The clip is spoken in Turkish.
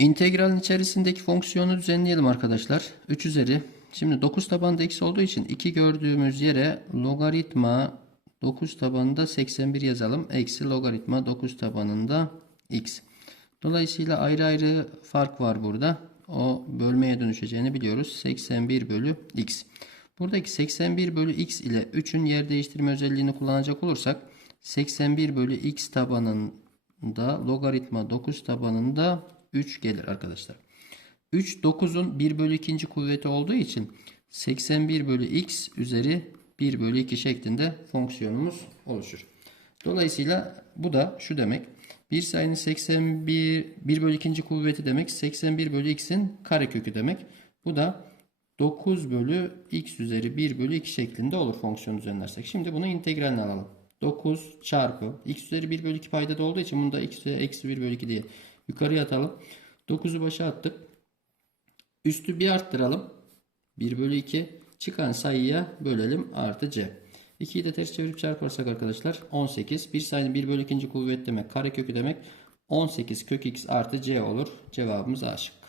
İntegralin içerisindeki fonksiyonu düzenleyelim arkadaşlar. 3 üzeri. Şimdi 9 tabanında x olduğu için 2 gördüğümüz yere logaritma 9 tabanında 81 yazalım. Eksi logaritma 9 tabanında x. Dolayısıyla ayrı ayrı fark var burada. O bölmeye dönüşeceğini biliyoruz. 81 bölü x. Buradaki 81 bölü x ile 3'ün yer değiştirme özelliğini kullanacak olursak 81 bölü x tabanında logaritma 9 tabanında 3 gelir arkadaşlar. 3 9'un 1 bölü 2. kuvveti olduğu için 81 bölü x üzeri 1 bölü 2 şeklinde fonksiyonumuz oluşur. Dolayısıyla bu da şu demek. Bir sayının 81 1 bölü 2. kuvveti demek 81 bölü x'in karekökü demek. Bu da 9 bölü x üzeri 1 bölü 2 şeklinde olur fonksiyon düzenlersek. Şimdi bunu integralini alalım. 9 çarpı x üzeri 1 bölü 2 paydada olduğu için bunu da x üzeri eksi 1 bölü 2 diye yukarıya atalım. 9'u başa attık. Üstü bir arttıralım. 1 bölü 2 çıkan sayıya bölelim artı c. 2'yi de ters çevirip çarparsak arkadaşlar 18. Bir sayının 1 bölü 2. kuvvet demek karekökü demek 18 kök x artı c olur. Cevabımız A şıkkı.